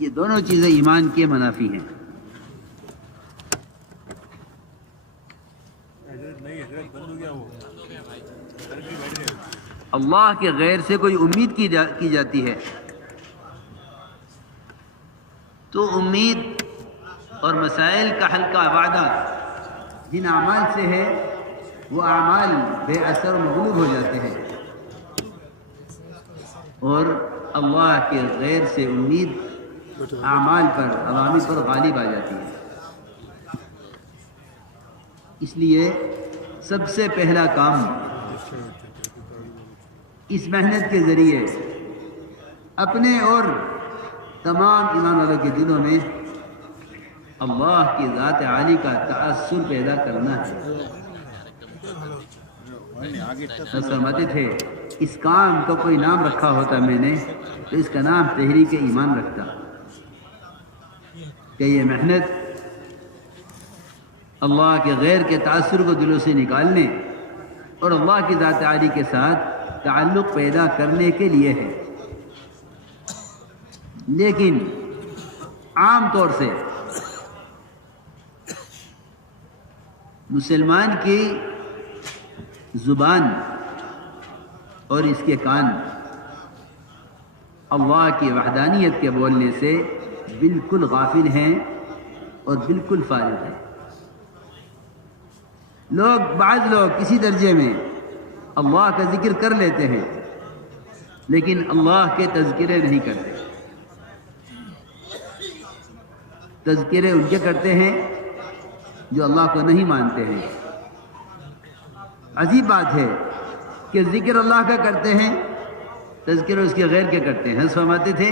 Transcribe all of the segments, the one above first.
یہ دونوں چیزیں ایمان کے منافی ہیں۔ اللہ کے غیر سے کوئی امید کی جاتی ہے تو امید اور مسائل کا حل کا وعدہ جن اعمال سے ہے وہ اعمال بے اثر و مغلوب ہو جاتے ہیں، اور اللہ کے غیر سے امید اعمال پر عوامل پر غالب آ جاتی ہے۔ اس لیے سب سے پہلا کام اس محنت کے ذریعے اپنے اور تمام ایمان والوں کے دلوں میں اللہ کی ذات عالی کا تأثر پیدا کرنا ہے۔ فرماتے تھے اس کام کا کوئی نام رکھا ہوتا میں نے تو اس کا نام تحریک ایمان رکھتا، کہ یہ محنت اللہ کے غیر کے تأثر کو دلوں سے نکالنے اور اللہ کی ذات عالی کے ساتھ تعلق پیدا کرنے کے لیے ہے۔ لیکن عام طور سے مسلمان کی زبان اور اس کے کان اللہ کی وحدانیت کے بولنے سے بالکل غافل ہیں اور بالکل فارغ ہیں۔ بعض لوگ کسی درجے میں اللہ کا ذکر کر لیتے ہیں لیکن اللہ کے تذکرے نہیں کرتے۔ تذکرے ان کے کرتے ہیں جو اللہ کو نہیں مانتے ہیں۔ عجیب بات ہے کہ ذکر اللہ کا کرتے ہیں، تذکرے اس کے غیر کے کرتے ہیں۔ فرماتے تھے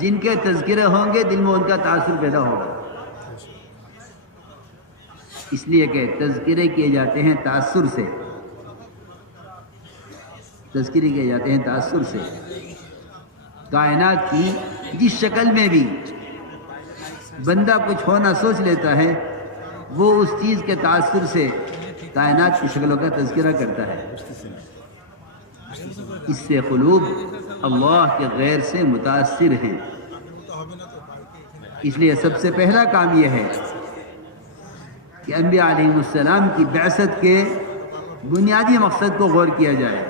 جن کے تذکرے ہوں گے دل میں ان کا تاثر پیدا ہوگا، اس لیے کہ تذکرے کیے جاتے ہیں تاثر سے، تذکرے کیے جاتے ہیں تاثر سے۔ کائنات کی جس شکل میں بھی بندہ کچھ ہونا سوچ لیتا ہے وہ اس چیز کے تاثر سے کائنات کی شکلوں کا تذکرہ کرتا ہے۔ اس سے قلوب اللہ کے غیر سے متاثر ہیں۔ اس لیے سب سے پہلا کام یہ ہے کہ انبیاء علیہ السلام کی بعثت کے بنیادی مقصد کو غور کیا جائے۔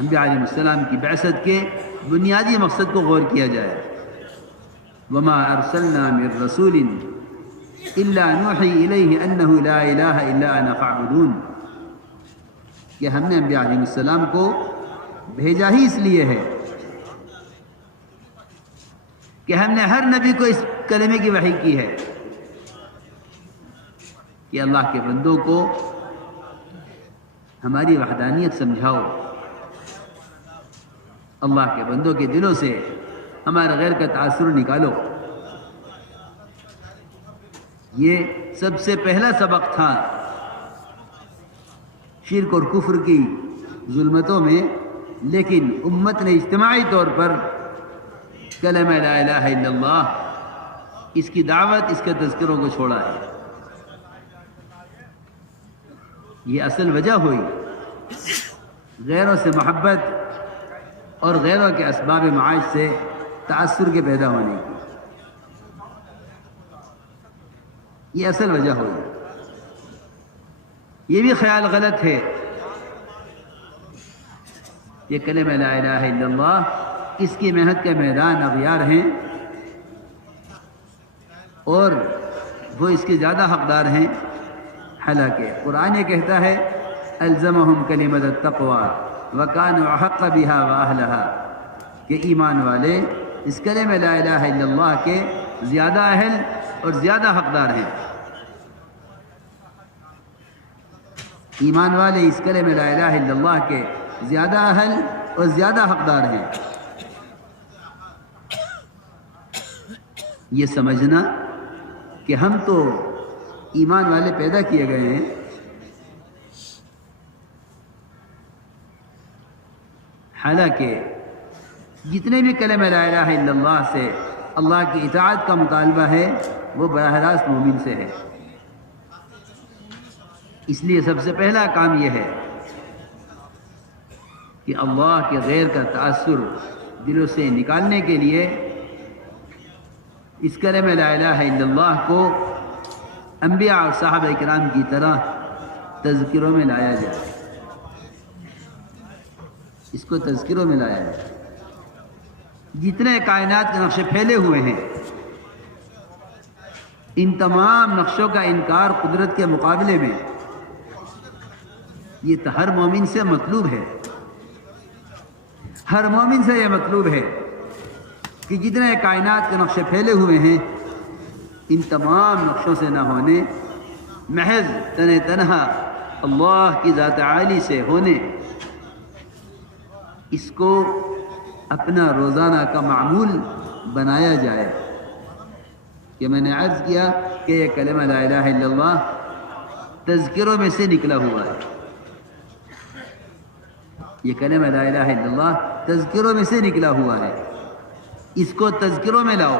انبیاء علیہ السلام کی بعثت کے بنیادی مقصد کو غور کیا جائے۔ وما ارسلنا من رسول الا نوحی الیہ انہ لا الہ الا انا فاعبدون، کہ ہم نے انبیاء علیہ السلام کو بھیجا ہی اس لیے ہے کہ ہم نے ہر نبی کو اس کلمے کی وحی کی ہے کہ اللہ کے بندوں کو ہماری وحدانیت سمجھاؤ، اللہ کے بندوں کے دلوں سے ہمارے غیر کا تاثر نکالو۔ یہ سب سے پہلا سبق تھا شرک اور کفر کی ظلمتوں میں، لیکن امت نے اجتماعی طور پر کلمہ لا الہ الا اللہ، اس کی دعوت، اس کے تذکروں کو چھوڑا ہے۔ یہ اصل وجہ ہوئی غیروں سے محبت اور غیروں کے اسباب معاش سے تأثر کے پیدا ہونے کی، یہ اصل وجہ ہوئی۔ یہ بھی خیال غلط ہے کہ کلمہ لا الہ الا اللہ اس کی محنت کے میدان اغیار ہیں اور وہ اس کے زیادہ حقدار ہیں، حالانکہ قرآن یہ کہتا ہے الزمہم کلمۃ التقوی وکانوا احق بها واہلها، کہ ایمان والے اس کلمہ لا الہ الا اللہ کے زیادہ اہل اور زیادہ حقدار ہیں۔ ایمان والے اس کلمہ لا الہ الا اللہ کے زیادہ اہل اور زیادہ حقدار ہیں۔ یہ سمجھنا کہ ہم تو ایمان والے پیدا کیے گئے ہیں، حالانکہ جتنے بھی کلمہ لا الہ الا اللہ سے اللہ کی اطاعت کا مطالبہ ہے وہ براہ راست مومن سے ہے۔ اس لیے سب سے پہلا کام یہ ہے کہ اللہ کے غیر کا تأثر دلوں سے نکالنے کے لیے اس کلمہ لا الہ الا اللہ کو انبیاء اور صحابہ کرام کی طرح تذکروں میں لایا جائے، اس کو تذکروں میں لایا جائے۔ جتنے کائنات کے نقشے پھیلے ہوئے ہیں، ان تمام نقشوں کا انکار قدرت کے مقابلے میں یہ تو ہر مومن سے مطلوب ہے، ہر مومن سے یہ مطلوب ہے کہ جتنے کائنات کے نقشے پھیلے ہوئے ہیں، ان تمام نقشوں سے نہ ہونے، محض تنہا اللہ کی ذات عالی سے ہونے، اس کو اپنا روزانہ کا معمول بنایا جائے۔ کہ میں نے عرض کیا کہ یہ کلمہ لا الہ الا اللہ تذکروں میں سے نکلا ہوا ہے، یہ کلمہ لا الہ الا اللہ تذکروں میں سے نکلا ہوا ہے، اس کو تذکروں میں لاؤ،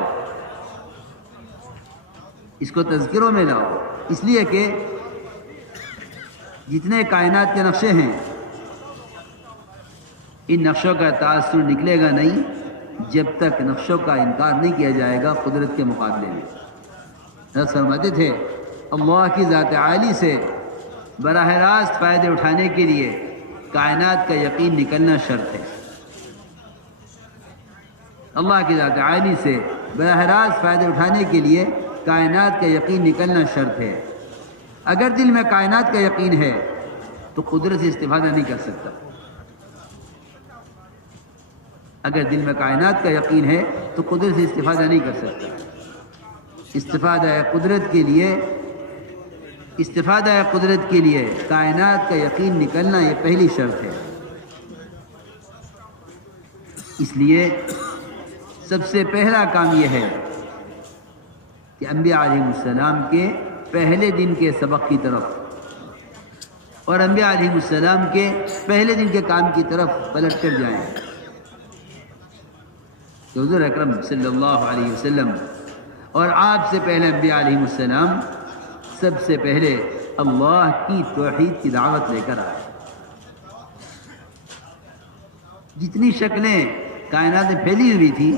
اس کو تذکروں میں لاؤ، اس لیے کہ جتنے کائنات کے نقشے ہیں، ان نقشوں کا تأثر نکلے گا نہیں جب تک نقشوں کا انکار نہیں کیا جائے گا قدرت کے مقابلے میں۔ حضرت فرماتے تھے اللہ کی ذات عالی سے براہ راست فائدے اٹھانے کے لیے کائنات کا یقین نکلنا شرط ہے، اللہ کی ذات عالی سے براہ راست فائدے اٹھانے کے لیے کائنات کا یقین نکلنا شرط ہے۔ اگر دل میں کائنات کا یقین ہے تو قدرت سے استفادہ نہیں کر سکتا، اگر دل میں کائنات کا یقین ہے تو قدرت سے استفادہ نہیں کر سکتا۔ استفادہ قدرت کے لیے کائنات کا یقین نکلنا یہ پہلی شرط ہے۔ اس لیے سب سے پہلا کام یہ ہے کہ انبیاء علیہ السلام کے پہلے دن کے سبق کی طرف اور انبیاء علیہ السلام کے پہلے دن کے کام کی طرف پلٹ کر جائیں۔ حضور اکرم صلی اللہ علیہ وسلم اور آپ سے پہلے انبیاء علیہ السلام سب سے پہلے اللہ کی توحید کی دعوت لے کر آئے۔ جتنی شکلیں کائنات میں پھیلی ہوئی تھی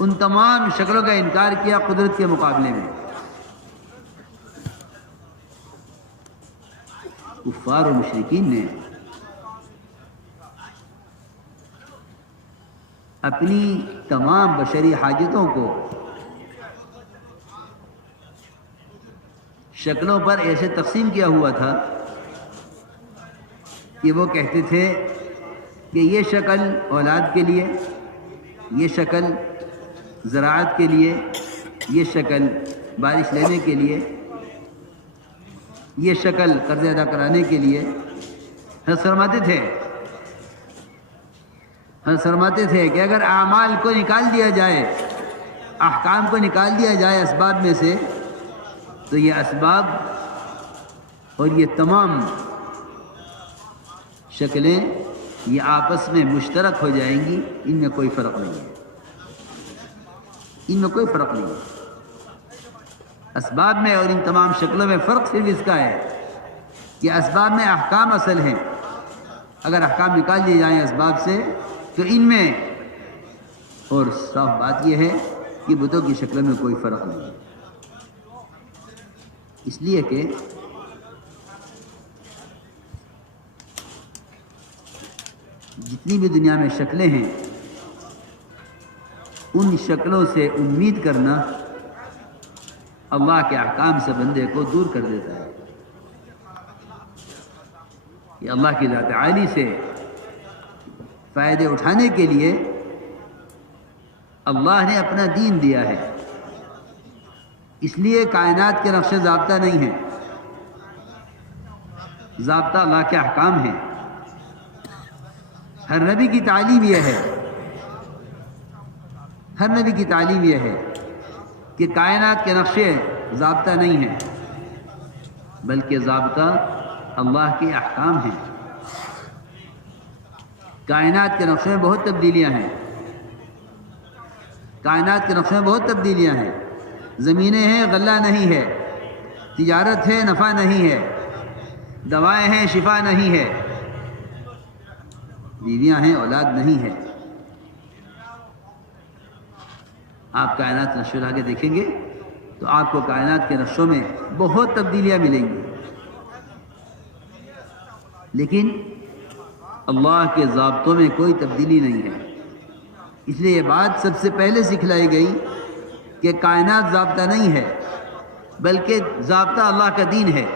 ان تمام شکلوں کا انکار کیا قدرت کے مقابلے میں۔ کفار و مشرکین نے اپنی تمام بشری حاجتوں کو شکلوں پر ایسے تقسیم کیا ہوا تھا کہ وہ کہتے تھے کہ یہ شکل اولاد کے لیے، یہ شکل زراعت کے لیے، یہ شکل بارش لینے کے لیے، یہ شکل قرض ادا کرانے کے لیے۔ فرماتے تھے کہ اگر اعمال کو نکال دیا جائے، احکام کو نکال دیا جائے اسباب میں سے، تو یہ اسباب اور یہ تمام شکلیں یہ آپس میں مشترک ہو جائیں گی، ان میں کوئی فرق نہیں ہے، ان میں کوئی فرق نہیں ہے۔ اسباب میں اور ان تمام شکلوں میں فرق صرف اس کا ہے کہ اسباب میں احکام اصل ہیں، اگر احکام نکال دیے جائیں اسباب سے تو ان میں، اور صاف بات یہ ہے کہ بتوں کی شکلوں میں کوئی فرق نہیں ہے، اس لیے کہ جتنی بھی دنیا میں شکلیں ہیں ان شکلوں سے امید کرنا اللہ کے احکام سے بندے کو دور کر دیتا ہے۔ یہ اللہ کی ذات عالی سے فائدے اٹھانے کے لیے اللہ نے اپنا دین دیا ہے، اس لیے کائنات کے نقش ضابطہ نہیں ہیں، ضابطہ اللہ کے احکام ہیں۔ ہر نبی کی تعلیم یہ ہے، ہر نبی کی تعلیم یہ ہے کہ کائنات کے نقشے ضابطہ نہیں ہیں بلکہ ضابطہ اللہ کے احکام ہیں۔ کائنات کے نقشے میں بہت تبدیلیاں ہیں، کائنات کے نقشے میں بہت تبدیلیاں ہیں، زمینیں ہیں غلہ نہیں ہے، تجارت ہے نفع نہیں ہے، دوائیں ہیں شفا نہیں ہے، بیویاں ہیں، اولاد نہیں ہے۔ آپ کائنات نشو اٹھا کے دیکھیں گے تو آپ کو کائنات کے نقشوں میں بہت تبدیلیاں ملیں گی، لیکن اللہ کے ضابطوں میں کوئی تبدیلی نہیں ہے۔ اس لیے یہ بات سب سے پہلے سکھلائی گئی کہ کائنات ضابطہ نہیں ہے، بلکہ ضابطہ اللہ کا دین ہے۔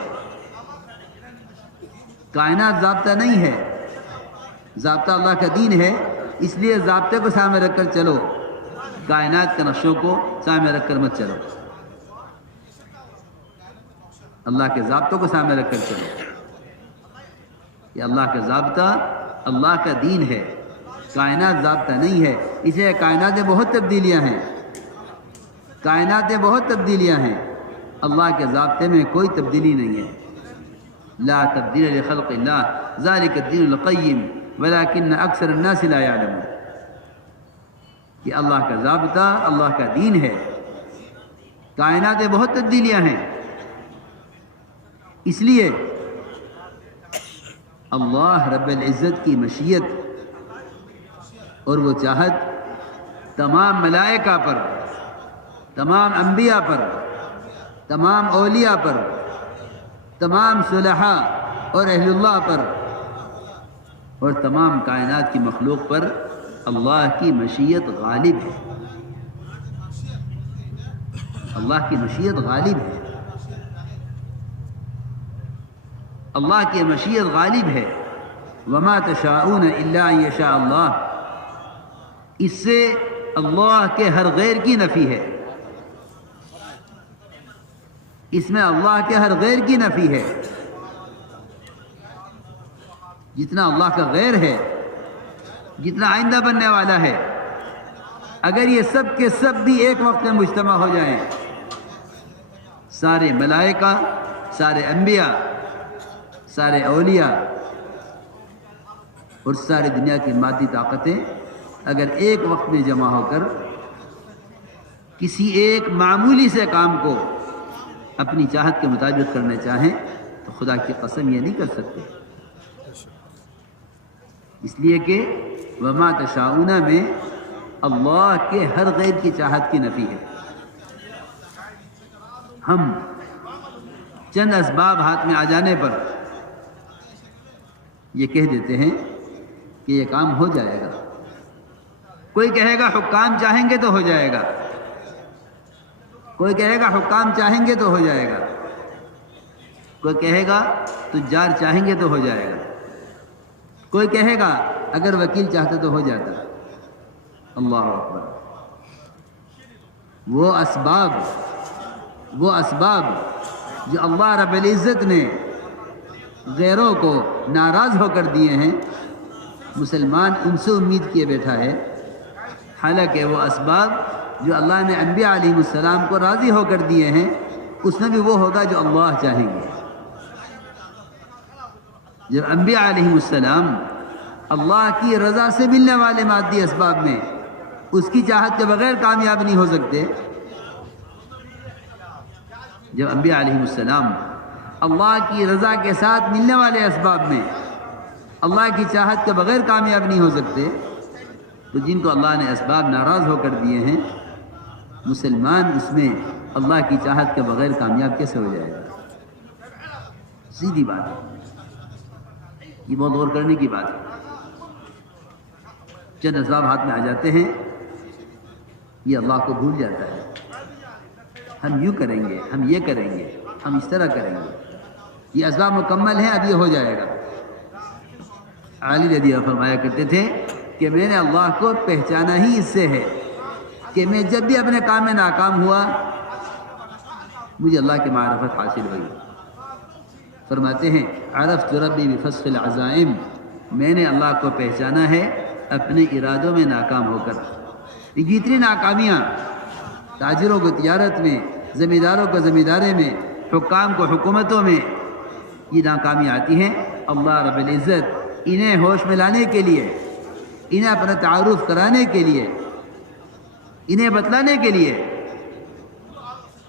کائنات ضابطہ نہیں ہے، ضابطہ اللہ کا دین ہے، اس لیے ضابطے کو سامنے رکھ کر چلو، کائنات کے نقشوں کو سامنے رکھ کر مت چلو۔ اللہ کے ضابطوں کو سامنے رکھ کر چلو۔ یہ اللہ کا ضابطہ اللہ کا دین ہے، کائنات ضابطہ نہیں ہے۔ اسے کائنات میں بہت تبدیلیاں ہیں، کائنات میں بہت تبدیلیاں ہیں، اللہ کے ضابطے میں کوئی تبدیلی نہیں ہے۔ لا تبدیل لخلق اللہ ذالک الدین القیم ولکن اکثر الناس لا یعلمون۔ کہ اللہ کا ضابطہ اللہ کا دین ہے، کائنات میں بہت تبدیلیاں ہیں، اس لیے اللہ رب العزت کی مشیت اور وہ چاہت تمام ملائکہ پر، تمام انبیاء پر، تمام اولیاء پر، تمام صلحاء اور اہل اللہ پر اور تمام کائنات کی مخلوق پر اللہ کی مشیت غالب ہے۔ اللہ کی مشیت غالب ہے، اللہ کی مشیت غالب ہے۔ وما تشاءون الا ان یشاء اللہ، اس سے اللہ کے ہر غیر کی نفی ہے، اس میں اللہ کے ہر غیر کی نفی ہے۔ جتنا اللہ کا غیر ہے، جتنا آئندہ بننے والا ہے، اگر یہ سب کے سب بھی ایک وقت میں مجتمع ہو جائیں، سارے ملائکہ، سارے انبیاء، سارے اولیاء اور ساری دنیا کی مادی طاقتیں اگر ایک وقت میں جمع ہو کر کسی ایک معمولی سے کام کو اپنی چاہت کے مطابق کرنا چاہیں تو خدا کی قسم یہ نہیں کر سکتے، اس لیے کہ وما تشاؤون میں اللہ کے ہر غیر کی چاہت کی نفی ہے۔ ہم چند اسباب ہاتھ میں آ جانے پر یہ کہہ دیتے ہیں کہ یہ کام ہو جائے گا۔ کوئی کہے گا حکام چاہیں گے تو ہو جائے گا، کوئی کہے گا حکام چاہیں گے تو ہو جائے گا، کوئی کہے گا تجار چاہیں گے تو ہو جائے گا، کوئی کہے گا اگر وکیل چاہتا تو ہو جاتا۔ اللہ اکبر۔ وہ اسباب جو اللہ رب العزت نے غیروں کو ناراض ہو کر دیے ہیں، مسلمان ان سے امید کیے بیٹھا ہے، حالانکہ وہ اسباب جو اللہ نے انبیاء علیہ السلام کو راضی ہو کر دیے ہیں، اس میں بھی وہ ہوگا جو اللہ چاہیں گے۔ جب انبیاء علیہ السلام اللہ کی رضا سے ملنے والے مادی اسباب میں اس کی چاہت کے بغیر کامیاب نہیں ہو سکتے، جب انبیاء علیہ السلام اللہ کی رضا کے ساتھ ملنے والے اسباب میں اللہ کی چاہت کے بغیر کامیاب نہیں ہو سکتے، تو جن کو اللہ نے اسباب ناراض ہو کر دیے ہیں، مسلمان اس میں اللہ کی چاہت کے بغیر کامیاب کیسے ہو جائے گا؟ سیدھی بات ہے، یہ بہت غور کرنے کی بات ہے۔ چند اسباب ہاتھ میں آ جاتے ہیں، یہ اللہ کو بھول جاتا ہے۔ ہم یوں کریں گے، ہم یہ کریں گے، ہم اس طرح کریں گے، یہ اسباب مکمل ہیں، اب یہ ہو جائے گا۔ علی رضی اللہ فرمایا کرتے تھے کہ میں نے اللہ کو پہچانا ہی اس سے ہے کہ میں جب بھی اپنے کام میں ناکام ہوا مجھے اللہ کی معرفت حاصل ہوئی۔ فرماتے ہیں عرفت ربی بفسخ العزائم، میں نے اللہ کو پہچانا ہے اپنے ارادوں میں ناکام ہو کر۔ جتنی ناکامیاں تاجروں کو تجارت میں، زمینداروں کو زمینداری میں، حکام کو حکومتوں میں یہ ناکامیاں آتی ہیں، اللہ رب العزت انہیں ہوش میں لانے کے لیے، انہیں اپنا تعارف کرانے کے لیے، انہیں بتلانے کے لیے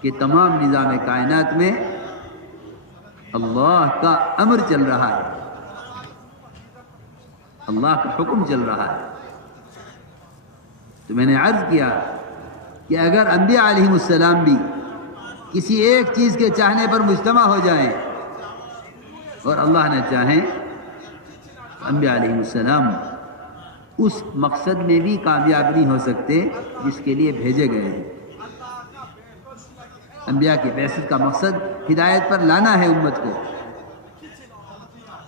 کہ تمام نظام کائنات میں اللہ کا امر چل رہا ہے، اللہ کا حکم چل رہا ہے. تو میں نے عرض کیا کہ اگر انبیاء علیہم السلام بھی کسی ایک چیز کے چاہنے پر مجتمع ہو جائیں اور اللہ نہ چاہیں تو انبیاء علیہم السلام اس مقصد میں بھی کامیاب نہیں ہو سکتے جس کے لیے بھیجے گئے ہیں. انبیاء کی بعثت کا مقصد ہدایت پر لانا ہے امت کو.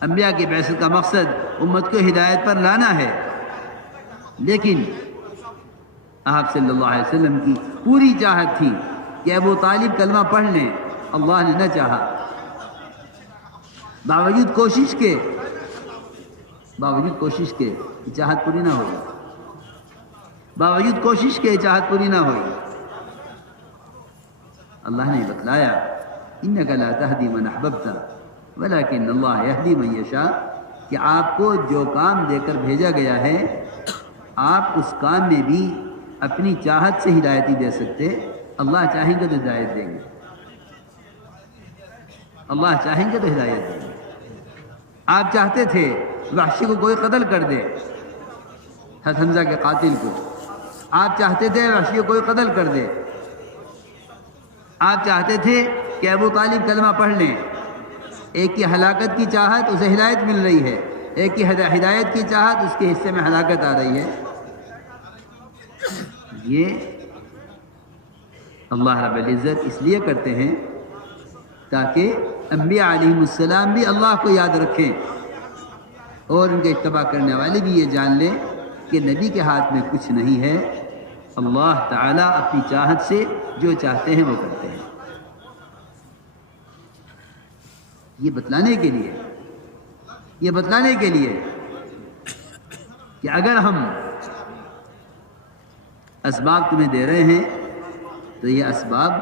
انبیاء کی بعثت کا مقصد امت کو ہدایت پر لانا ہے. لیکن آپ صلی اللہ علیہ وسلم کی پوری چاہت تھی کہ ابو طالب کلمہ پڑھ لیں. اللہ نے نہ چاہا. باوجود کوشش کے چاہت پوری نہ ہوئی. باوجود کوشش کے چاہت پوری نہ ہوئی. اللہ نے بتلایا انک لا تہدی من احببت ولکن اللہ یہدی من یشاء کہ آپ کو جو کام دے کر بھیجا گیا ہے آپ اس کام میں بھی اپنی چاہت سے ہدایت نہیں دے سکتے. اللہ چاہیں گے تو ہدایت دیں گے. اللہ چاہیں گے تو ہدایت دیں گے. آپ چاہتے تھے وحشی کو کوئی قتل کر دے, حضرت حمزہ کے قاتل کو. آپ چاہتے تھے وحشی کو کوئی قتل کر دے. آپ چاہتے تھے کہ ابو طالب کلمہ پڑھ لیں. ایک کی ہلاکت کی چاہت اسے ہدایت مل رہی ہے, ایک کی ہدایت کی چاہت اس کے حصے میں ہلاکت آ رہی ہے. یہ اللہ رب العزت اس لیے کرتے ہیں تاکہ انبیاء علیہم السلام بھی اللہ کو یاد رکھیں اور ان کے اتباع کرنے والے بھی یہ جان لیں کہ نبی کے ہاتھ میں کچھ نہیں ہے. اللہ تعالیٰ اپنی چاہت سے جو چاہتے ہیں وہ کرتے ہیں. یہ بتلانے کے لیے کہ اگر ہم اسباب تمہیں دے رہے ہیں تو یہ اسباب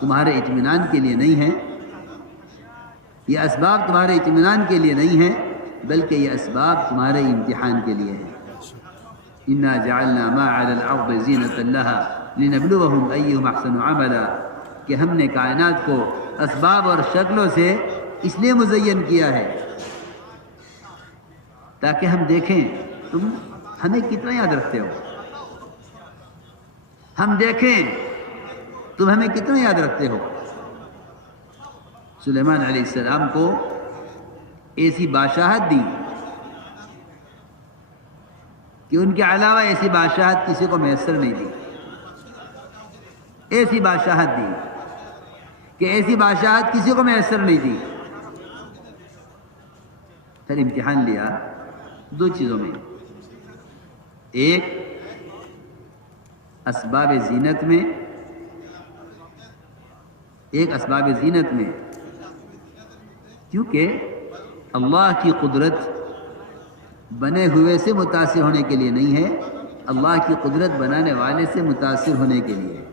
تمہارے اطمینان کے لیے نہیں ہیں. یہ اسباب تمہارے اطمینان کے لیے نہیں ہیں بلکہ یہ اسباب تمہارے امتحان کے لیے ہیں. انا جعلنا ما علی الارض زینۃ لها لنبلوهم ایہم احسن عملا کہ ہم نے کائنات کو اسباب اور شکلوں سے اس لیے مزین کیا ہے تاکہ ہم دیکھیں تم ہمیں کتنا یاد رکھتے ہو. ہم دیکھیں تم ہمیں کتنا یاد رکھتے ہو. سلیمان علیہ السلام کو ایسی بادشاہت دی کہ ان کے علاوہ ایسی بادشاہت کسی کو میسر نہیں دی. ایسی بادشاہت دی کہ ایسی بادشاہت کسی کو میسر نہیں دی. پھر امتحان لیا دو چیزوں میں. ایک اسباب زینت میں, کیونکہ اللہ کی قدرت بنے ہوئے سے متاثر ہونے کے لیے نہیں ہے, اللہ کی قدرت بنانے والے سے متاثر ہونے کے لیے.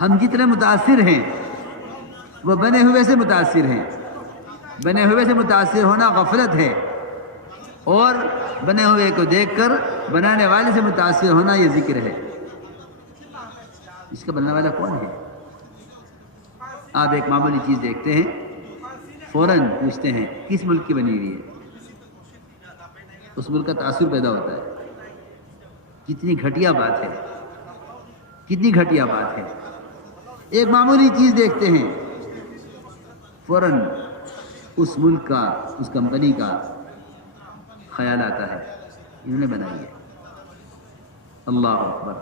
ہم جتنے متاثر ہیں وہ بنے ہوئے سے متاثر ہیں. بنے ہوئے سے متاثر ہونا غفلت ہے, اور بنے ہوئے کو دیکھ کر بنانے والے سے متاثر ہونا یہ ذکر ہے. اس کا بننے والا کون ہے؟ آپ ایک معمولی چیز دیکھتے ہیں فوراً پوچھتے ہیں کس ملک کی بنی ہوئی ہے. اس ملک کا تاثر پیدا ہوتا ہے. کتنی گھٹیا بات ہے, کتنی گھٹیا بات ہے. ایک معمولی چیز دیکھتے ہیں فوراً اس ملک کا, اس کمپنی کا خیال آتا ہے انہوں نے بنائی ہے. اللہ اکبر.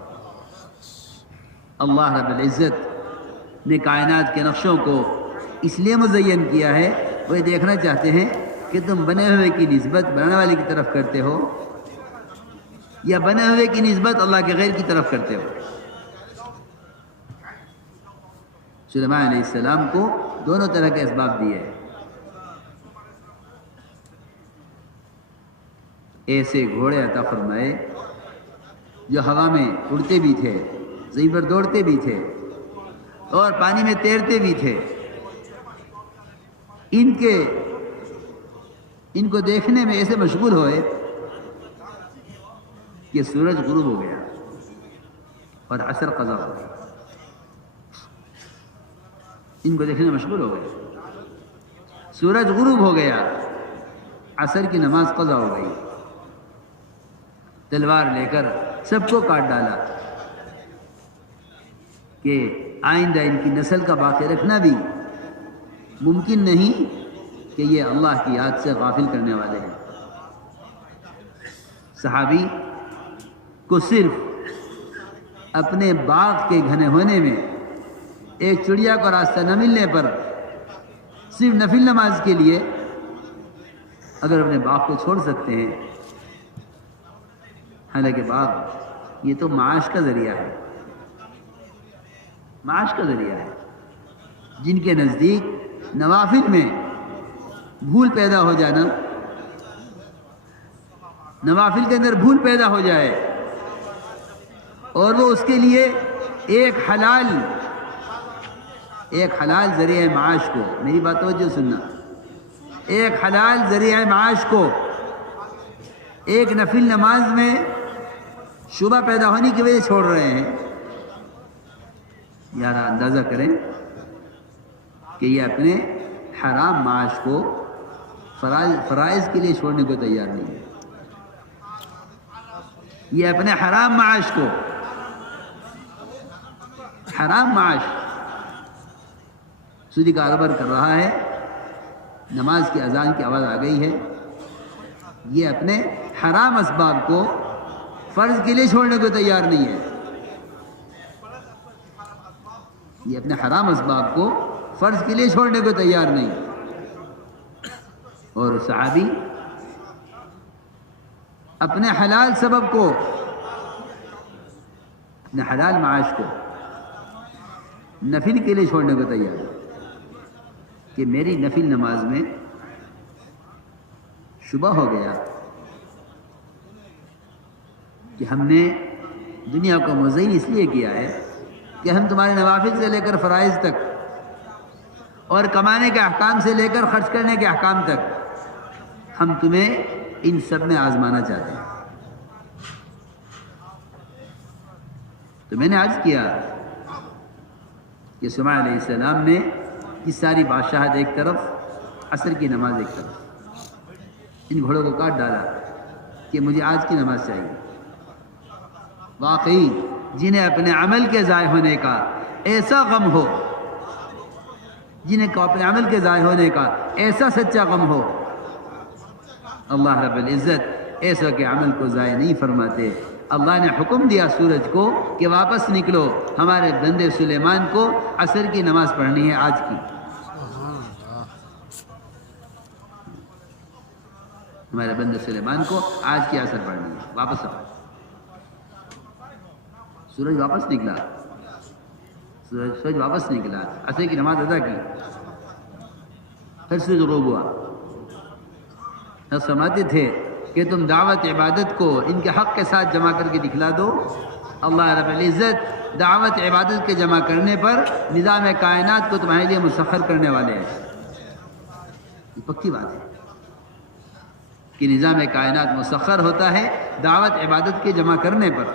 اللہ رب العزت نے کائنات کے نقشوں کو اس لیے مزین کیا ہے, وہ یہ دیکھنا چاہتے ہیں کہ تم بنے ہوئے کی نسبت بنانے والے کی طرف کرتے ہو یا بنے ہوئے کی نسبت اللہ کے غیر کی طرف کرتے ہو. سلیمان علیہ السلام کو دونوں طرح کے اسباب دیے. ایسے گھوڑے عطا فرمائے جو ہوا میں اڑتے بھی تھے, زمین پر دوڑتے بھی تھے اور پانی میں تیرتے بھی تھے. ان کو دیکھنے میں ایسے مشغول ہوئے کہ سورج غروب ہو گیا اور عصر قضا ہو گئی. ان کو دیکھنے میں مشغول ہو گئے, سورج غروب ہو گیا, عصر کی نماز قضا ہو گئی، تلوار لے کر سب کو کاٹ ڈالا کہ آئندہ ان کی نسل کا باقی رکھنا بھی ممکن نہیں کہ یہ اللہ کی یاد سے غافل کرنے والے ہیں۔ صحابی کو صرف اپنے باغ کے گھنے ہونے میں ایک چڑیا کو راستہ نہ ملنے پر صرف نفل نماز کے لیے اگر اپنے باغ کو چھوڑ سکتے ہیں، حالانکہ باغ یہ تو معاش کا ذریعہ ہے، معاش کا ذریعہ ہے۔ جن کے نزدیک نوافل میں بھول پیدا ہو جانا، نوافل کے اندر بھول پیدا ہو جائے اور وہ اس کے لیے ایک حلال ذریعہ معاش کو، میری بات توجہ سننا، ایک حلال ذریعہ معاش کو ایک نفل نماز میں شبہ پیدا ہونے کی وجہ چھوڑ رہے ہیں، یار اندازہ کریں کہ یہ اپنے حرام معاش کو فرائض کے لیے چھوڑنے کو تیار نہیں ہے۔ یہ اپنے حرام معاش کو، حرام معاش سودی کاروبار کر رہا ہے، نماز کی اذان کی آواز آ گئی ہے، یہ اپنے حرام اسباب کو فرض کے لیے چھوڑنے کو تیار نہیں ہے، یہ اپنے حرام اسباب کو فرض کے لیے چھوڑنے کو تیار نہیں۔ اور صحابی اپنے حلال سبب کو، اپنے حلال معاش کو نفل کے لیے چھوڑنے کو تیار ہے کہ میری نفل نماز میں شبہ ہو گیا کہ ہم نے دنیا کو مزین اس لیے کیا ہے کہ ہم تمہارے نوافل سے لے کر فرائض تک اور کمانے کے احکام سے لے کر خرچ کرنے کے احکام تک ہم تمہیں ان سب میں آزمانا چاہتے ہیں۔ تو میں نے عرض کیا کہ سلیمان علیہ السلام نے یہ ساری بادشاہت ایک طرف، عصر کی نماز ایک طرف، ان گھوڑوں کو کاٹ ڈالا کہ مجھے آج کی نماز چاہیے۔ واقعی جنہیں اپنے عمل کے ضائع ہونے کا ایسا غم ہو، جنہیں اپنے عمل کے ضائع ہونے کا ایسا سچا غم ہو، اللہ رب العزت ایسا کے عمل کو ضائع نہیں فرماتے۔ اللہ نے حکم دیا سورج کو کہ واپس نکلو، ہمارے بندے سلیمان کو عصر کی نماز پڑھنی ہے آج کی، ہمارے بندے سلیمان کو آج کی عصر پڑھنی ہے، واپس آؤ۔ سورج واپس نکلا، سورج واپس نکلا، عصر کی نماز ادا کی، پھر سورج غروب ہوا۔ فرماتے تھے کہ تم دعوت عبادت کو ان کے حق کے ساتھ جمع کر کے دکھلا دو، اللہ رب العزت دعوت عبادت کے جمع کرنے پر نظام کائنات کو تمہارے لیے مسخر کرنے والے ہیں۔ یہ پکی بات ہے کہ نظام کائنات مسخر ہوتا ہے دعوت عبادت کے جمع کرنے پر۔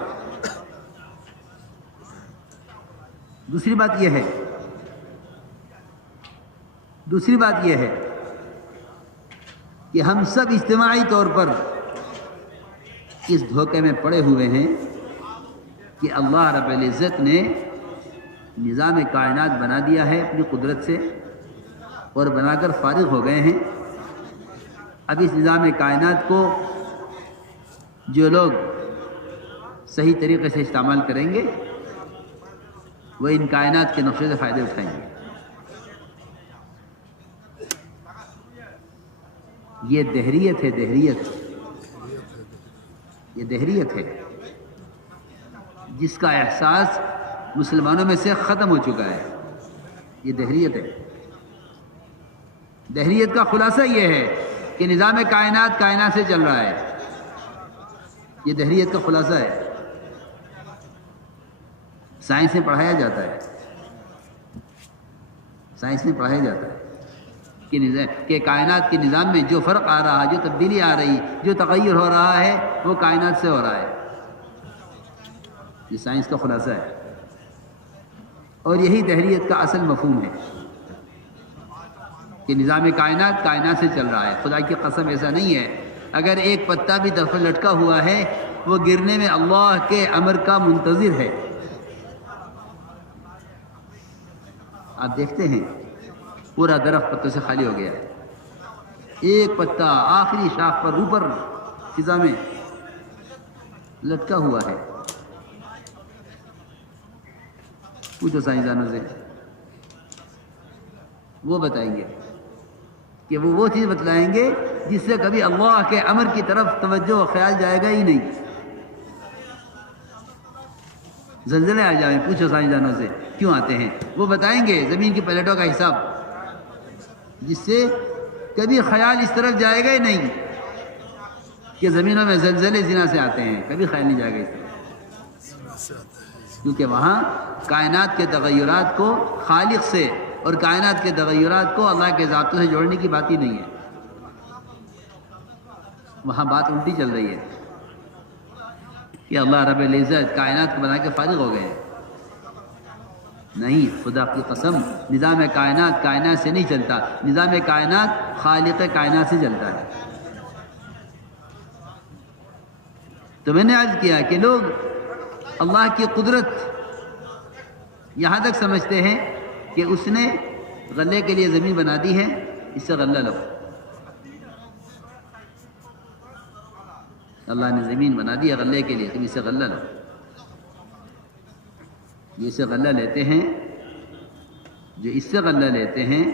دوسری بات یہ ہے کہ ہم سب اجتماعی طور پر اس دھوکے میں پڑے ہوئے ہیں کہ اللہ رب العزت نے نظام کائنات بنا دیا ہے اپنی قدرت سے اور بنا کر فارغ ہو گئے ہیں۔ اب اس نظام کائنات کو جو لوگ صحیح طریقے سے استعمال کریں گے وہ ان کائنات کے نقشے سے فائدے اٹھائیں گے۔ یہ دہریت ہے، یہ دہریت ہے جس کا احساس مسلمانوں میں سے ختم ہو چکا ہے۔ یہ دہریت ہے۔ دہریت کا خلاصہ یہ ہے کہ نظام کائنات سے چل رہا ہے، یہ دہریت کا خلاصہ ہے۔ سائنس میں پڑھایا جاتا ہے، کہ کائنات کے نظام میں جو فرق آ رہا ہے، جو تبدیلی آ رہی، جو تغیر ہو رہا ہے وہ کائنات سے ہو رہا ہے۔ یہ سائنس کا خلاصہ ہے اور یہی دہریت کا اصل مفہوم ہے۔ کہ نظام کائنات کائنات سے چل رہا ہے. خدا کی قسم ایسا نہیں ہے. اگر ایک پتا بھی طرف لٹکا ہوا ہے وہ گرنے میں اللہ کے امر کا منتظر ہے. آپ دیکھتے ہیں پورا درخت پتوں سے خالی ہو گیا. ایک پتا آخری شاخ پر اوپر فضا میں لٹکا ہوا ہے. پوچھو سائنسدانوں سے، وہ بتائیں گے کہ وہ چیز بتلائیں گے جس سے کبھی اللہ کے امر کی طرف توجہ و خیال جائے گا ہی نہیں. زلزلے آ جائیں، پوچھو سائنسدانوں سے کیوں آتے ہیں، وہ بتائیں گے زمین کی پلیٹوں کا حساب، جس سے کبھی خیال اس طرف جائے گا ہی نہیں کہ زمینوں میں زلزلے زنا سے آتے ہیں. کبھی خیال نہیں جائے گا اس طرف، کیونکہ وہاں کائنات کے تغیرات کو خالق سے اور کائنات کے تغیرات کو اللہ کے ذاتوں سے جوڑنے کی بات ہی نہیں ہے. وہاں بات الٹی چل رہی ہے کہ اللہ رب العزت کائنات کو بنا کے فارغ ہو گئے ہیں. نہیں، خدا کی قسم، نظام کائنات کائنات سے نہیں چلتا. نظام کائنات خالق کائنات سے چلتا ہے. تو میں نے عرض کیا کہ لوگ اللہ کی قدرت یہاں تک سمجھتے ہیں کہ اس نے غلے کے لیے زمین بنا دی ہے، اس سے غلہ لو. اللہ نے زمین بنا دی ہے غلے کے لیے، تم اس سے غلہ لو. یہ سے غلہ لیتے ہیں، جو اس سے غلہ لیتے ہیں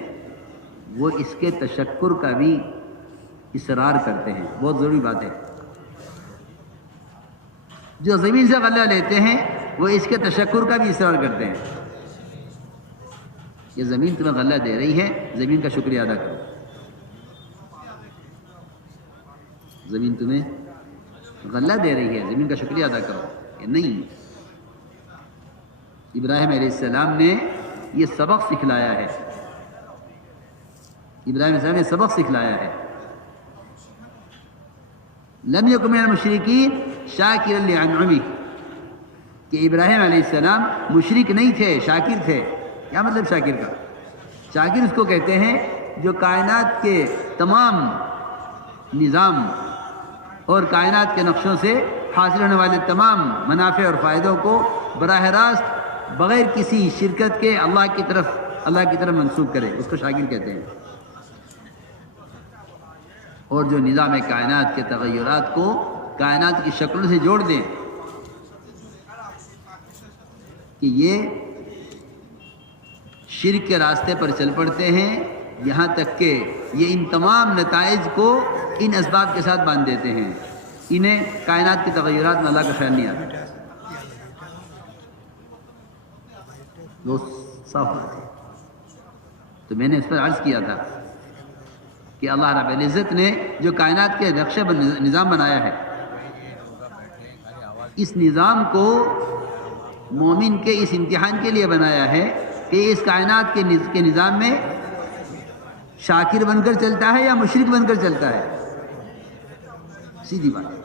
وہ اس کے تشکر کا بھی اصرار کرتے ہیں. بہت ضروری بات ہے. جو زمین سے غلہ لیتے ہیں وہ اس کے تشکر کا بھی اصرار کرتے ہیں. یہ زمین تمہیں غلہ دے رہی ہے، زمین کا شکریہ ادا کرو. زمین تمہیں غلہ دے رہی ہے، زمین کا شکریہ ادا کرو. یہ نہیں، ابراہیم علیہ السلام نے یہ سبق سکھلایا ہے. ابراہیم علیہ السلام نے سبق سکھلایا ہے. لم یکن من المشرکین شاکرا لانعمہ، کہ ابراہیم علیہ السلام مشرک نہیں تھے، شاکر تھے. کیا مطلب شاکر کا؟ شاکر اس کو کہتے ہیں جو کائنات کے تمام نظام اور کائنات کے نقشوں سے حاصل ہونے والے تمام منافع اور فائدوں کو براہ راست بغیر کسی شرکت کے اللہ کی طرف منسوب کرے، اس کو شاکر کہتے ہیں. اور جو نظام کائنات کے تغیرات کو کائنات کی شکلوں سے جوڑ دیں کہ یہ شرک کے راستے پر چل پڑتے ہیں، یہاں تک کہ یہ ان تمام نتائج کو ان اسباب کے ساتھ باندھ دیتے ہیں. انہیں کائنات کے تغیرات میں اللہ کا خیال نہیں آتا. وہ صاف بات ہے. تو میں نے اس پر عرض کیا تھا کہ اللہ رب العزت نے جو کائنات کے نقشے پر نظام بنایا ہے، اس نظام کو مومن کے اس امتحان کے لیے بنایا ہے کہ اس کائنات کے نظام میں شاکر بن کر چلتا ہے یا مشرک بن کر چلتا ہے. سیدھی بات ہے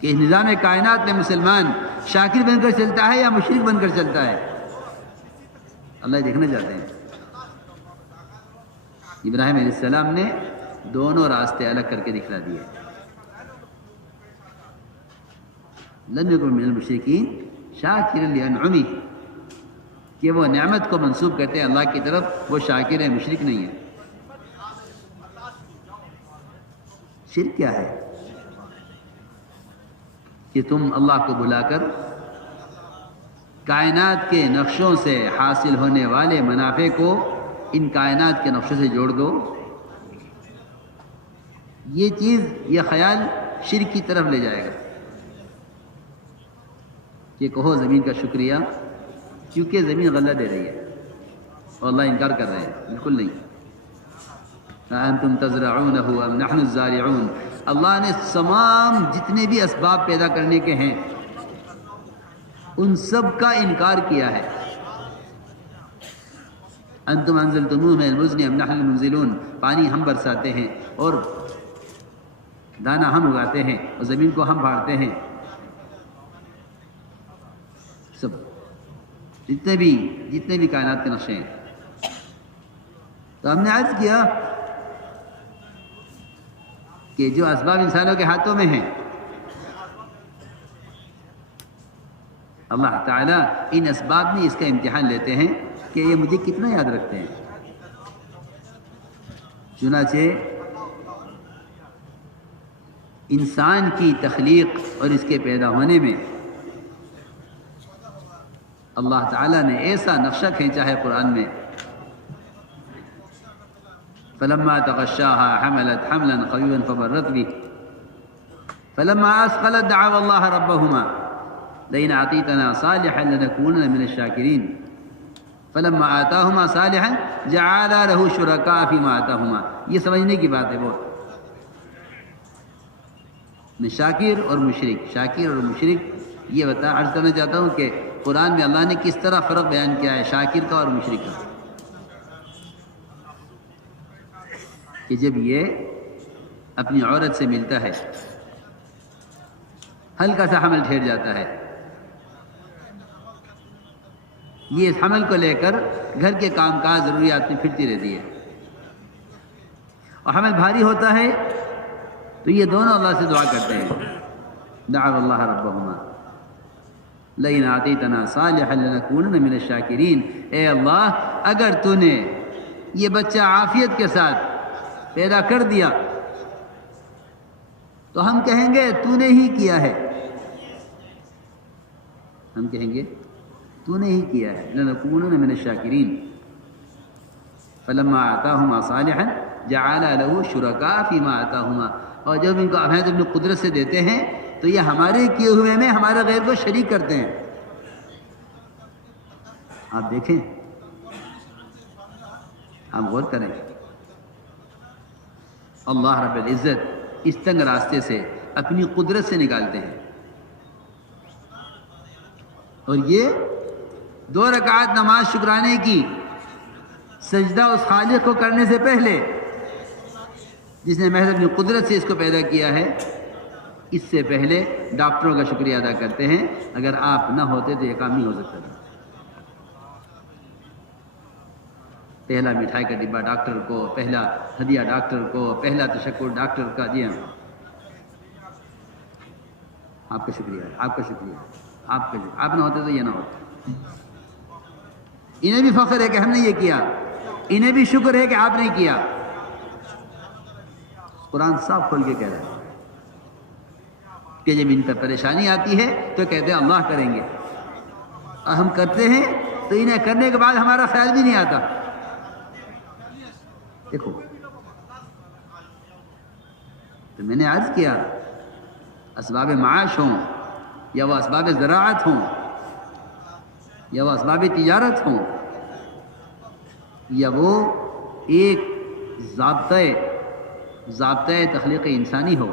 کہ اس نظام کائنات میں مسلمان شاکر بن کر چلتا ہے یا مشرک بن کر چلتا ہے. اللہ دیکھنا چاہتے ہیں. ابراہیم علیہ السلام نے دونوں راستے الگ کر کے دکھلا دیے. لم یکن من المشرکین شاکرا لانعمہ، کہ وہ نعمت کو منسوب کرتے ہیں اللہ کی طرف، وہ شاکر ہے، مشرک نہیں ہے. شرک کیا ہے؟ کہ تم اللہ کو بلا کر کائنات کے نقشوں سے حاصل ہونے والے منافع کو ان کائنات کے نقشوں سے جوڑ دو. یہ چیز، یہ خیال شرک کی طرف لے جائے گا. کہ کہو زمین کا شکریہ، کیونکہ زمین غلہ دے رہی ہے اور اللہ انکار کر رہے ہیں. بالکل نہیں. أَأَنْتُمْ تَزْرَعُونَهُ أَمْ نَحْنُ الزَّارِعُونَ. اللہ نے تمام جتنے بھی اسباب پیدا کرنے کے ہیں ان سب کا انکار کیا ہے. انتم انزلتموه من المزن ام نحن المنزلون. پانی ہم برساتے ہیں اور دانہ ہم اگاتے ہیں اور زمین کو ہم بھاڑتے ہیں. سب جتنے بھی کائنات کے نقشے ہیں تو ہم نے عرض کیا کہ جو اسباب انسانوں کے ہاتھوں میں ہیں، اللہ تعالیٰ ان اسباب میں اس کا امتحان لیتے ہیں کہ یہ مجھے کتنا یاد رکھتے ہیں۔ چنانچہ انسان کی تخلیق اور اس کے پیدا ہونے میں اللہ تعالیٰ نے ایسا نقشہ کھینچا ہے قرآن میں، فلما تغشاها حملت حملا خفيفا فمرت به فلما أثقلت دعوا الله ربهما لئن أعطيتنا صالحا لنكونن من الشاكرين فلما آتاهما صالحا جعل له شركاء فيما آتاهما۔ یہ سمجھنے کی بات ہے بہت۔ میں شاکر اور مشرک یہ عرض کرنا چاہتا ہوں کہ قرآن میں اللہ نے کس طرح فرق بیان کیا ہے شاکر کا اور مشرک کا، کہ جب یہ اپنی عورت سے ملتا ہے ہلکا سا حمل ٹھہر جاتا ہے، یہ اس حمل کو لے کر گھر کے کام کاج ضروریات میں پھرتی رہتی ہے، اور حمل بھاری ہوتا ہے تو یہ دونوں اللہ سے دعا کرتے ہیں، دعوا اللہ ربہما لئن آتیتنا صالحا لنکونن من الشاکرین، اے اللہ اگر تو نے یہ بچہ عافیت کے ساتھ پیدا کر دیا تو ہم کہیں گے تو نے ہی کیا ہے، ہم کہیں گے تو نے ہی کیا ہے، لنکونن من الشاکرین فلما آتاہما صالحا جعل له شرکاء فیما آتاہما، اور جب ان کو ہمیں اپنی قدرت سے دیتے ہیں تو یہ ہمارے کیے ہوئے میں ہمارے غیر کو شریک کرتے ہیں۔ آپ دیکھیں، ہم غور کریں، اللہ رب العزت اس تنگ راستے سے اپنی قدرت سے نکالتے ہیں، اور یہ 2 رکعت نماز شکرانے کی سجدہ اس خالق کو کرنے سے پہلے جس نے محض اپنی قدرت سے اس کو پیدا کیا ہے، اس سے پہلے ڈاکٹروں کا شکریہ ادا کرتے ہیں، اگر آپ نہ ہوتے تو یہ کام نہیں ہو سکتا تھا۔ پہلا مٹھائی کا ڈبہ ڈاکٹر کو، پہلا ہدیہ ڈاکٹر کو، پہلا تشکر ڈاکٹر کا، جی ہاں آپ کا شکریہ، آپ کا شکریہ، آپ نہ ہوتے تو یہ نہ ہوتا۔ انہیں بھی فخر ہے کہ ہم نے یہ کیا، انہیں بھی شکر ہے کہ آپ نے کیا۔ قرآن صاف کھول کے کہہ رہا ہے کہ جب ان پر پریشانی آتی ہے تو کہتے ہیں اللہ کریں گے، اور ہم کرتے ہیں تو انہیں کرنے کے بعد ہمارا خیال بھی نہیں آتا۔ دیکھو، تو میں نے عرض کیا اسباب معاش ہوں یا وہ اسباب زراعت ہوں یا وہ اسباب تجارت ہوں یا وہ ایک ضابطۂ تخلیق انسانی ہو،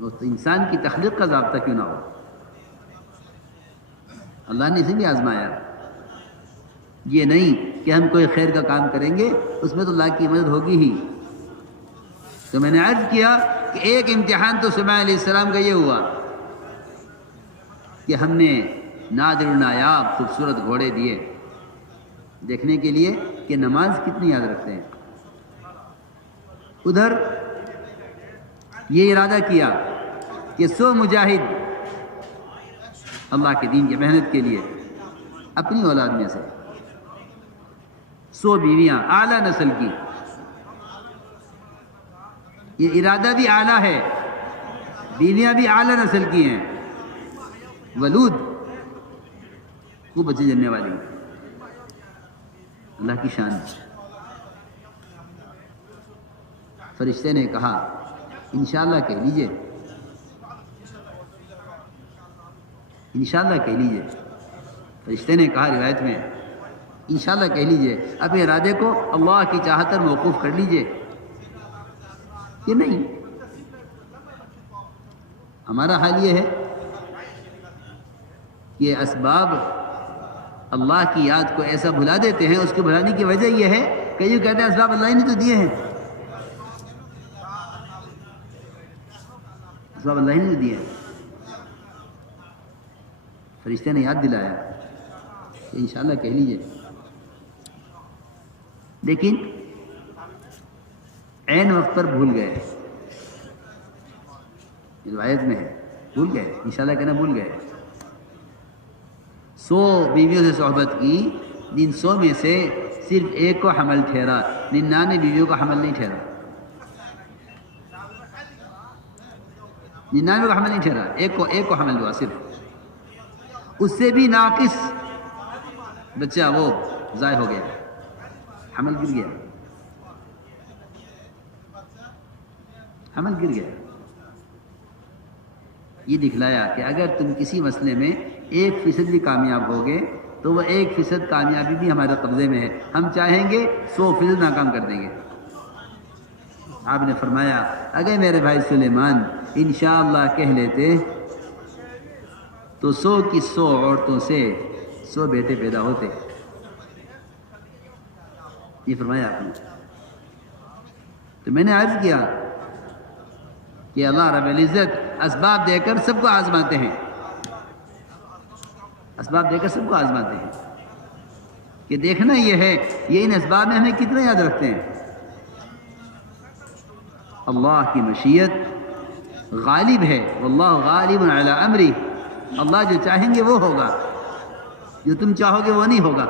وہ تو انسان کی تخلیق کا ضابطہ کیوں نہ ہو، اللہ نے اسے بھی آزمایا۔ یہ نہیں کہ ہم کوئی خیر کا کام کریں گے اس میں تو اللہ کی مدد ہوگی ہی۔ تو میں نے عرض کیا کہ ایک امتحان تو سلیمان علیہ السلام کا یہ ہوا کہ ہم نے نادر و نایاب خوبصورت گھوڑے دیے دیکھنے کے لیے کہ نماز کتنی یاد رکھتے ہیں۔ ادھر یہ ارادہ کیا کہ 100 مجاہد اللہ کے دین کی محنت کے لیے اپنی اولاد میں سے 100 بیویاں اعلیٰ نسل کی، یہ ارادہ بھی اعلیٰ ہے، بیویاں بھی اعلیٰ نسل کی ہیں، ولود خوب بچے جننے والی، اللہ کی شان۔ فرشتے نے کہا انشاءاللہ کہہ لیجئے، انشاءاللہ کہہ لیجئے۔ فرشتے نے کہا روایت میں انشاءاللہ کہہ لیجئے، اپنے ارادے کو اللہ کی چاہت پر موقوف کر لیجئے کہ نہیں۔ ہمارا حال یہ ہے کہ اسباب اللہ کی یاد کو ایسا بھلا دیتے ہیں، اس کو بھلانے کی وجہ یہ ہے کہ یہ کہتے ہیں اسباب اللہ نے تو دیے ہیں، اسباب اللہ نے تو دیے ہیں۔ فرشتے نے یاد دلایا کہ انشاءاللہ کہہ لیجئے، لیکن عین وقت پر بھول گئے، روایت میں ہے بھول گئے، انشاءاللہ کہنا بھول گئے۔ 100 بیویوں سے صحبت کی، جن 100 میں سے صرف ایک کو حمل ٹھہرا، 99 بیویوں کا حمل نہیں ٹھہرا، 99 کا حمل نہیں ٹھہرا، ایک کو حمل ہوا صرف، اس سے بھی ناقص بچہ وہ ضائع ہو گیا، حمل گر گیا، حمل گر گیا۔ یہ دکھلایا کہ اگر تم کسی مسئلے میں 1% بھی کامیاب ہوگے تو وہ 1% کامیابی بھی ہمارے قبضے میں ہے، ہم چاہیں گے 100% ناکام کر دیں گے۔ آپ نے فرمایا اگر میرے بھائی سلیمان انشاءاللہ کہہ لیتے تو 100 کی 100 عورتوں سے 100 بیٹے پیدا ہوتے، یہ فرمایا آپ نے۔ تو میں نے عرض کیا کہ اللہ رب العزت اسباب دے کر سب کو آزماتے ہیں، اسباب دے کر سب کو آزماتے ہیں، کہ دیکھنا یہ ہے یہ ان اسباب میں ہمیں کتنا یاد رکھتے ہیں۔ اللہ کی مشیت غالب ہے، واللہ غالب علی امرہ، اللہ جو چاہیں گے وہ ہوگا، جو تم چاہو گے وہ نہیں ہوگا۔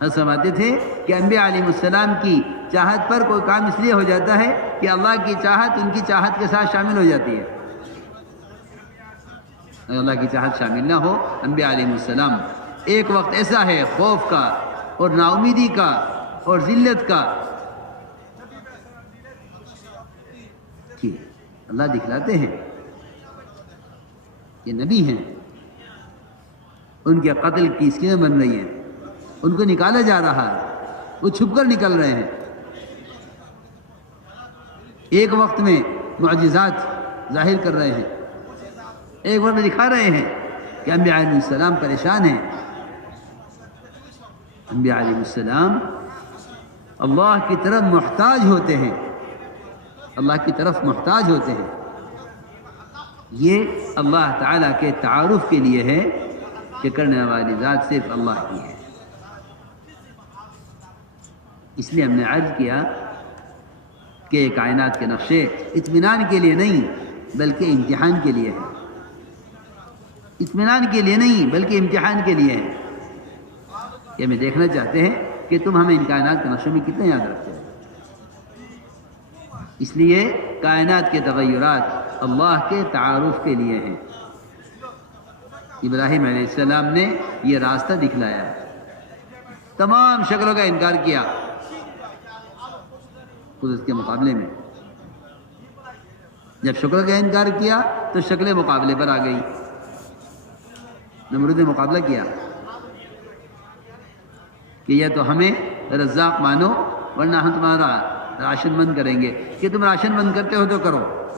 ہم سمجھتے تھے کہ انبیاء علیہ السلام کی چاہت پر کوئی کام اس لیے ہو جاتا ہے کہ اللہ کی چاہت ان کی چاہت کے ساتھ شامل ہو جاتی ہے، اگر اللہ کی چاہت شامل نہ ہو انبیاء علیہ السلام، ایک وقت ایسا ہے خوف کا اور نا امیدی کا اور ذلت کا کہ اللہ دکھلاتے ہیں یہ نبی ہیں، ان کے قتل کی اسکیمیں بن رہی ہیں، ان کو نکالا جا رہا ہے، وہ چھپ کر نکل رہے ہیں، ایک وقت میں معجزات ظاہر کر رہے ہیں، ایک وقت میں دکھا رہے ہیں کہ انبیاء علیہ السلام پریشان ہیں۔ انبیاء علیہ السلام اللہ کی طرف محتاج ہوتے ہیں، اللہ کی طرف محتاج ہوتے ہیں، یہ اللہ تعالیٰ کے تعارف کے لیے ہے کہ کرنے والی ذات صرف اللہ کی ہے۔ اس لیے ہم نے عرض کیا کہ کائنات کے نقشے اطمینان کے لیے نہیں بلکہ امتحان کے لیے ہیں، اطمینان کے لیے نہیں بلکہ امتحان کے لیے ہیں، یہ ہمیں دیکھنا چاہتے ہیں کہ تم ہمیں ان کائنات کے نقشوں میں کتنا یاد رکھتے ہو۔ اس لیے کائنات کے تغیرات اللہ کے تعارف کے لیے ہیں۔ ابراہیم علیہ السلام نے یہ راستہ دکھلایا، تمام شکلوں کا انکار کیا قدرت کے مقابلے میں، جب شکل کا انکار کیا تو شکل مقابلے پر آ گئی، نمرود نے مقابلہ کیا کہ یا تو ہمیں رزاق مانو ورنہ ہم تمہارا راشن بند کریں گے، کہ تم راشن بند کرتے ہو تو کرو،